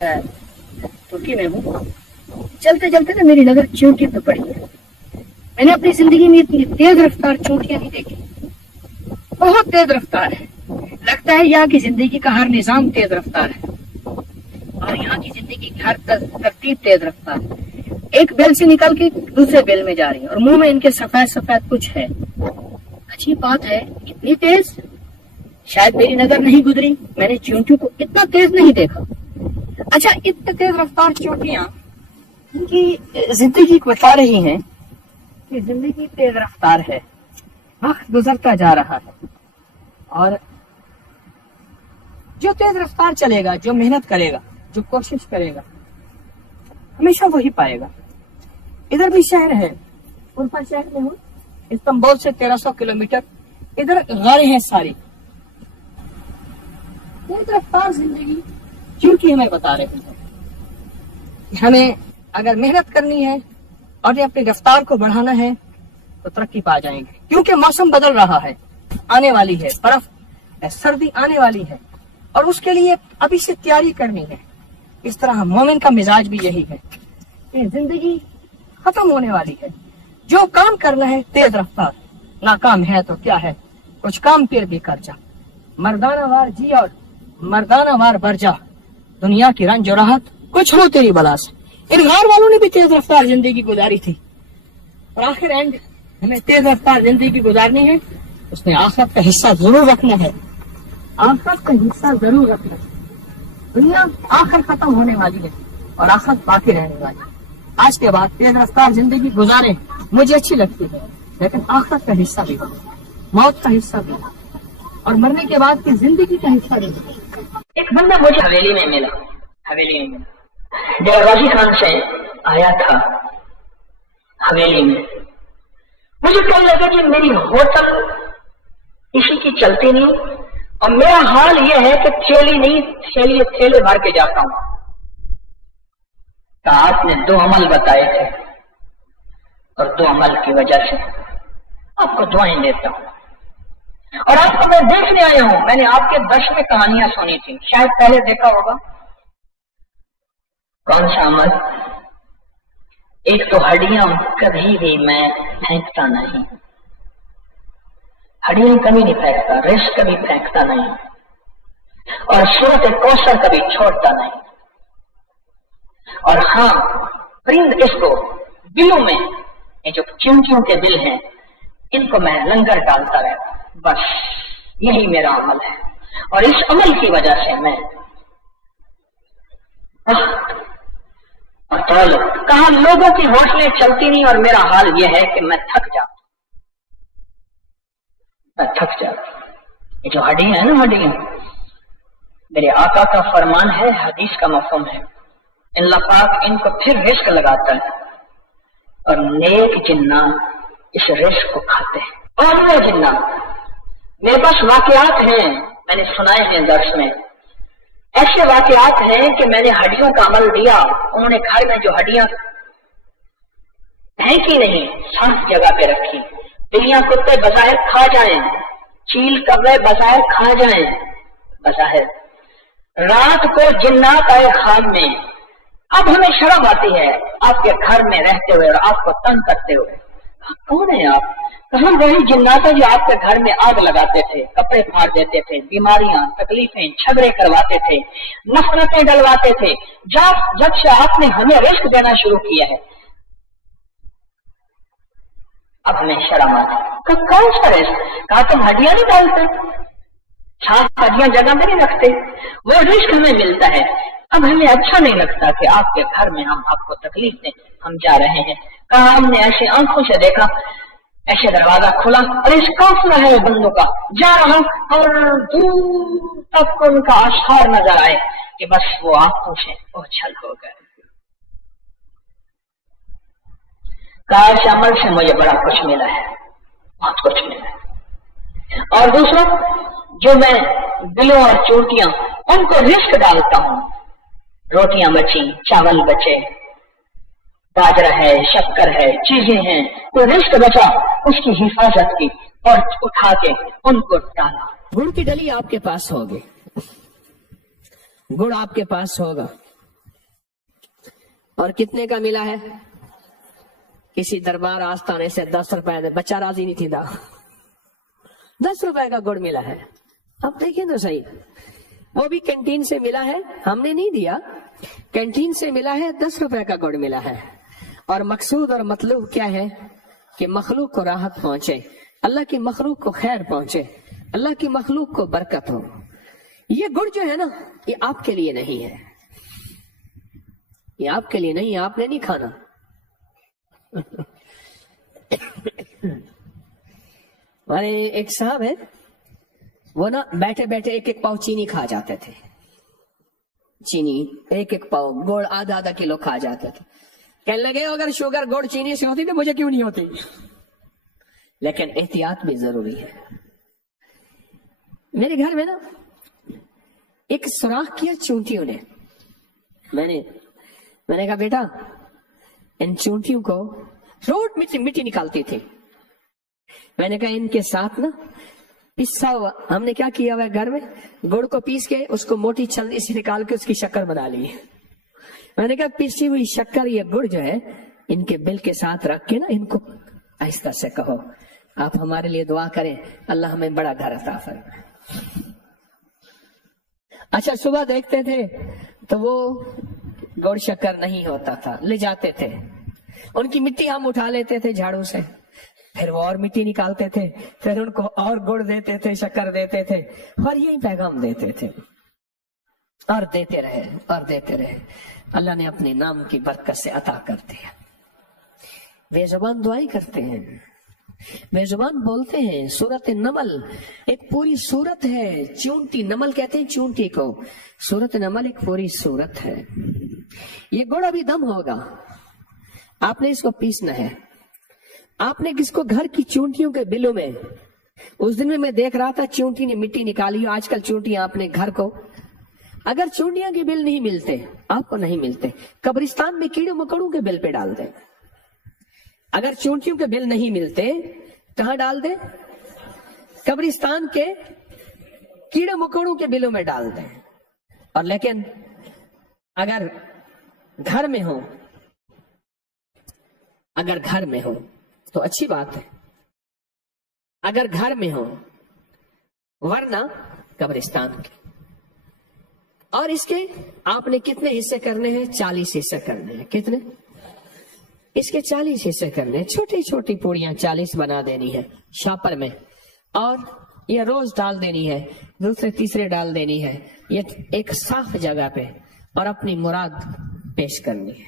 तुर्की में हूँ। चलते चलते ना मेरी नजर चोटी पे पड़ी है। मैंने अपनी जिंदगी में इतनी तेज रफ्तार चोटियां नहीं देखी। बहुत तेज रफ्तार है। लगता है यहाँ की जिंदगी का हर निजाम तेज रफ्तार है और यहाँ की जिंदगी की हर तरतीब तेज रफ्तार है। एक बेल से निकल के दूसरे बेल में जा रही है और मुंह में इनके सफेद सफेद कुछ है। अजीब बात है, इतनी तेज शायद मेरी नजर नहीं गुजरी। मैंने चोटियों को इतना तेज नहीं देखा। अच्छा, इतने तेज रफ्तार चोटियां इनकी जिंदगी को बता रही हैं कि जिंदगी तेज रफ्तार है, वक्त गुजरता जा रहा है और जो तेज रफ्तार चलेगा, जो मेहनत करेगा, जो कोशिश करेगा, हमेशा वही पाएगा। इधर भी शहर है, उल्फा शहर में हूँ, इस्तांबुल से 1300 किलोमीटर। इधर गारें हैं सारी। तेज रफ्तार जिंदगी क्योंकि हमें बता रहे हैं कि हमें अगर मेहनत करनी है और अपनी रफ्तार को बढ़ाना है तो तरक्की पा जाएंगे। क्योंकि मौसम बदल रहा है, आने वाली है बर्फ, सर्दी आने वाली है और उसके लिए अभी से तैयारी करनी है। इस तरह मोमिन का मिजाज भी यही है कि जिंदगी खत्म होने वाली है। जो काम करना है तेज रफ्तार, नाकाम है तो क्या है, कुछ काम फिर भी कर जा। मर्दाना वार जी और मर्दाना वार बर जा, दुनिया की रंज और राहत कुछ हो तेरी बला से। इन गार वालों ने भी तेज रफ्तार जिंदगी गुजारी थी और आखिर एंड हमें तेज रफ्तार जिंदगी गुजारनी है, उसमें आखिरत का हिस्सा जरूर रखना है। आखिरत का हिस्सा जरूर रखना है। दुनिया आखिर खत्म होने वाली है और आखिरत बाकी रहने वाली है। आज के बाद तेज रफ्तार जिंदगी गुजारे मुझे अच्छी लगती है, लेकिन आखिरत का हिस्सा भी, मौत का हिस्सा भी और मरने के बाद की जिंदगी का हिस्सा भी। एक बंदा मुझे हवेली में मिला। डेरागाजी खान से आया था हवेली में। मुझे कल लगा कि मेरी होटल किसी की चलती नहीं और मेरा हाल यह है कि थैली नहीं थैले भर के जाता हूं। तो आपने 2 अमल बताए थे और 2 अमल की वजह से आपको दुआएं देता हूं और आपको मैं देखने आया हूं। मैंने आपके दर्श में कहानियां सुनी थी, शायद पहले देखा होगा। कौन सा अमल? एक तो हड्डियां कभी भी मैं फेंकता नहीं, हड्डियां कभी नहीं फेंकता, रेस कभी फेंकता नहीं और सूरत कौसर कभी छोड़ता नहीं। और हाँ, परिंद इसको बिलों में, ये जो चींटियों के बिल हैं, इनको मैं लंगर डालता रहता। बस यही मेरा अमल है और इस अमल की वजह से मैं कहा लोगों की हौसलें चलती नहीं और मेरा हाल यह है कि मैं थक जाता। ये जो हड्डियां है ना, हड्डियां मेरे आका का फरमान है, हदीस का मफहूम है। अल्लाह पाक इनको फिर रिस्क लगाता है और नेक जिन्ना इस रिस्क को खाते हैं। और मैं जिन्ना, मेरे पास वाकयात हैं, मैंने सुनाए हैं दर्स में। ऐसे वाकयात हैं कि मैंने हड्डियों का अमल दिया, उन्होंने घर में जो हड्डियां फेंकी नहीं, साफ जगह पे रखी। बिल्लियां कुत्ते बज़ाहिर खा जाएं, चील कौवे बज़ाहिर खा जाएं, बज़ाहिर। रात को जिन्नात आए ख्वाब में। अब हमें शर्म आती है आपके घर में रहते हुए और आपको तंग करते हुए। कौन है आप? कहाँ वही जिन्नात जो आपके घर में आग लगाते थे, कपड़े फाड़ देते थे, बीमारियां, तकलीफें, झगड़े करवाते थे, नफरतें डलवाते थे। जब से आपने हमें रिस्क देना शुरू किया है, अब हमें शर्म आती है। कौन सा रिस्क? कहा तुम हड्डियां नहीं डालते, साफ हड्डियां जगह में नहीं रखते, वो रिस्क हमें मिलता है। अब हमें अच्छा नहीं लगता कि आपके घर में हम आपको तकलीफ दें। हम जा रहे हैं, कहा हमने ऐसे आंखों से देखा, ऐसे दरवाजा खुला और इस काफिला है बंदों का जा रहा और दूर तक उनका आसार नजर आए कि बस वो आंखों से ओझल हो गए। काश अमल से मुझे बड़ा कुछ मिला है, बहुत कुछ मिला है। और दूसरा, जो मैं बिलों और चोटियां उनको रिस्क डालता हूं, रोटियां बची, चावल बचे, बाजरा है, शक्कर है, चीजें हैं, तो रिस्क बचा, उसकी हिफाजत की और उठा के उनको डाला। गुड़ की डली आपके पास होगी, गुड़ आपके पास होगा, اور کتنے کا ملا ہے؟ کسی دربار آستانے سے 10 روپے دے، بچہ راضی نہیں تھی 10 روپے کا گڑ ملا ہے. اب دیکھیں تو صحیح، وہ بھی کینٹین سے ملا ہے، ہم نے نہیں دیا، کینٹین سے ملا ہے، 10 روپے کا گڑ ملا ہے. اور مقصود اور مطلوب کیا ہے؟ کہ مخلوق کو راحت پہنچے، اللہ کی مخلوق کو خیر پہنچے، اللہ کی مخلوق کو برکت ہو. یہ گڑ جو ہے نا، یہ آپ کے لیے نہیں ہے، یہ آپ کے لیے نہیں، آپ نے نہیں کھانا. ہمارے ایک صاحب ہے، وہ نا بیٹھے بیٹھے ایک پاؤ چینی کھا جاتے تھے، چینی ایک پاؤ، گڑ آدھا کلو کھا جاتے تھے. کہنے لگے اگر شوگر گڑ چینی سے ہوتی تو مجھے کیوں نہیں ہوتی. لیکن احتیاط بھی ضروری ہے. میرے گھر میں نا ایک سوراخ کیا چونٹیوں نے. میں نے کہا بیٹا ان چونٹیوں کو روڈ مٹی نکالتی تھی. میں نے کہا ان کے ساتھ نا پسا ہوا، ہم نے کیا کیا ہوا ہے گھر میں، گڑ کو پیس کے اس کو موٹی چھلنی سے نکال کے اس کی شکر بنا لی. میں نے کہا پیسی ہوئی شکر یا گڑ جو ہے ان کے بل کے ساتھ رکھ کے نا ان کو آہستہ سے کہو آپ ہمارے لیے دعا کریں اللہ ہمیں بڑا گھر عطا فرمائے. اچھا صبح دیکھتے تھے تو وہ گڑ شکر نہیں ہوتا تھا، لے جاتے تھے، ان کی مٹی ہم اٹھا لیتے تھے جھاڑو سے، پھر وہ اور مٹی نکالتے تھے، پھر ان کو اور گڑ دیتے تھے، شکر دیتے تھے، اور یہی پیغام دیتے تھے اور دیتے رہے اور دیتے رہے. اللہ نے اپنے نام کی برکت سے عطا کر دیا. بے زبان دعائیں کرتے ہیں، بے زبان بولتے ہیں. سورت نمل ایک پوری سورت ہے، چونٹی نمل کہتے ہیں چونٹی کو. سورت نمل ایک پوری سورت ہے. یہ گڑ ابھی دم ہوگا، آپ نے اس کو پیسنا ہے. آپ نے کس کو گھر کی چونٹیوں کے بلوں میں، اس دن میں دیکھ رہا تھا چونٹی نے مٹی نکالی. آج کل چونٹیاں آپ نے گھر کو، اگر چونٹیاں کے بل نہیں ملتے آپ کو نہیں ملتے، قبرستان میں کیڑے مکوڑوں کے بل پہ ڈال دیں. اگر چونٹیوں کے بل نہیں ملتے کہاں ڈال دیں؟ قبرستان کے کیڑے مکوڑوں کے بلوں میں ڈال دیں. اور لیکن اگر گھر میں ہو، اگر گھر میں ہو تو اچھی بات ہے، اگر گھر میں ہو، ورنہ قبرستان کے. اور اس کے آپ نے کتنے حصے کرنے ہیں؟ 40 حصے کرنے ہیں. کتنے؟ اس کے 40 حصے کرنے ہیں. چھوٹی چھوٹی پوڑیاں 40 بنا دینی ہے شاپر میں، اور یہ روز ڈال دینی ہے، دوسرے تیسرے ڈال دینی ہے، یہ ایک صاف جگہ پہ، اور اپنی مراد پیش کرنی ہے.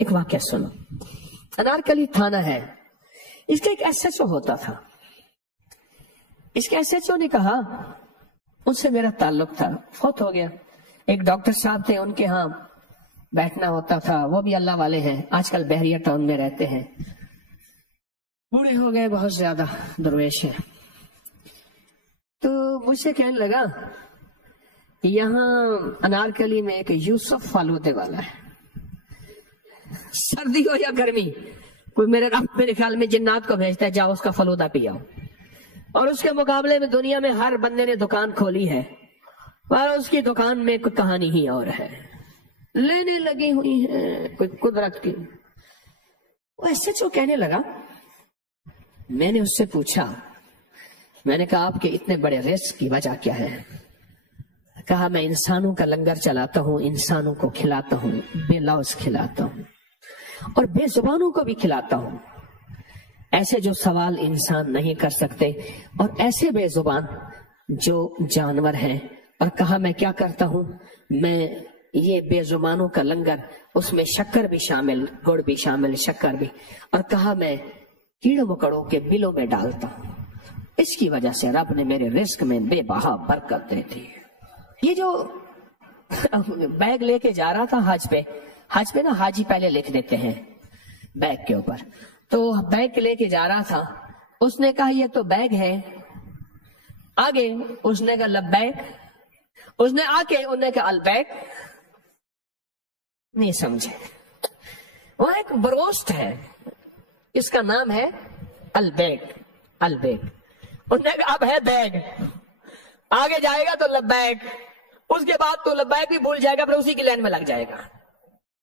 ایک واقعہ سنو. انارکلی تھانہ ہے، اس کا ایک ایس ایچ او ہوتا تھا. اس کے ایس ایچ او نے کہا ان سے میرا تعلق تھا، فوت ہو گیا. ایک ڈاکٹر صاحب تھے، ان کے ہاں بیٹھنا ہوتا تھا، وہ بھی اللہ والے ہیں، آج کل بحریہ ٹاؤن میں رہتے ہیں، بوڑھے ہو گئے، بہت زیادہ درویش ہیں. تو مجھ سے کہنے لگا یہاں انارکلی میں ایک یوسف فالودے والا ہے، سردی ہو یا گرمی، کوئی میرے خیال میں جنات کو بھیجتا ہے جاؤ اس کا فلودہ پیاؤ. اور اس کے مقابلے میں دنیا میں ہر بندے نے دکان کھولی ہے، اور اس کی دکان میں کوئی کہانی ہی اور ہے، لینے لگی ہوئی ہے کوئی قدرت کی. وہ ایسے جو کہنے لگا، میں نے اس سے پوچھا، میں نے کہا آپ کے اتنے بڑے رزق کی وجہ کیا ہے؟ کہا میں انسانوں کا لنگر چلاتا ہوں، انسانوں کو کھلاتا ہوں، بے لوز کھلاتا ہوں، اور بے زبانوں کو بھی کھلاتا ہوں، ایسے جو سوال انسان نہیں کر سکتے، اور ایسے بے زبان جو جانور ہیں. اور کہا میں کیا کرتا ہوں، میں یہ بے زبانوں کا لنگر، اس میں شکر بھی شامل، گڑ بھی شامل، شکر بھی، اور کہا میں کیڑے مکڑوں کے بلوں میں ڈالتا ہوں. اس کی وجہ سے رب نے میرے رزق میں بے بہا برکت دے دی. یہ جو بیگ لے کے جا رہا تھا حج پہ نا حاجی پہلے لکھ دیتے ہیں بیگ کے اوپر، تو بیگ لے کے جا رہا تھا، اس نے کہا یہ تو بیگ ہے، آگے اس نے کہا لبیک، اس نے آ کے انہوں نے کہا البیک. نہیں سمجھے، وہاں ایک بروسٹ ہے، اس کا نام ہے البیک. انہوں نے کہا اب ہے بیگ، آگے جائے گا تو لبیک، اس کے بعد تو لبیک بھی بھول جائے گا، پھر اسی کی لائن میں لگ جائے گا.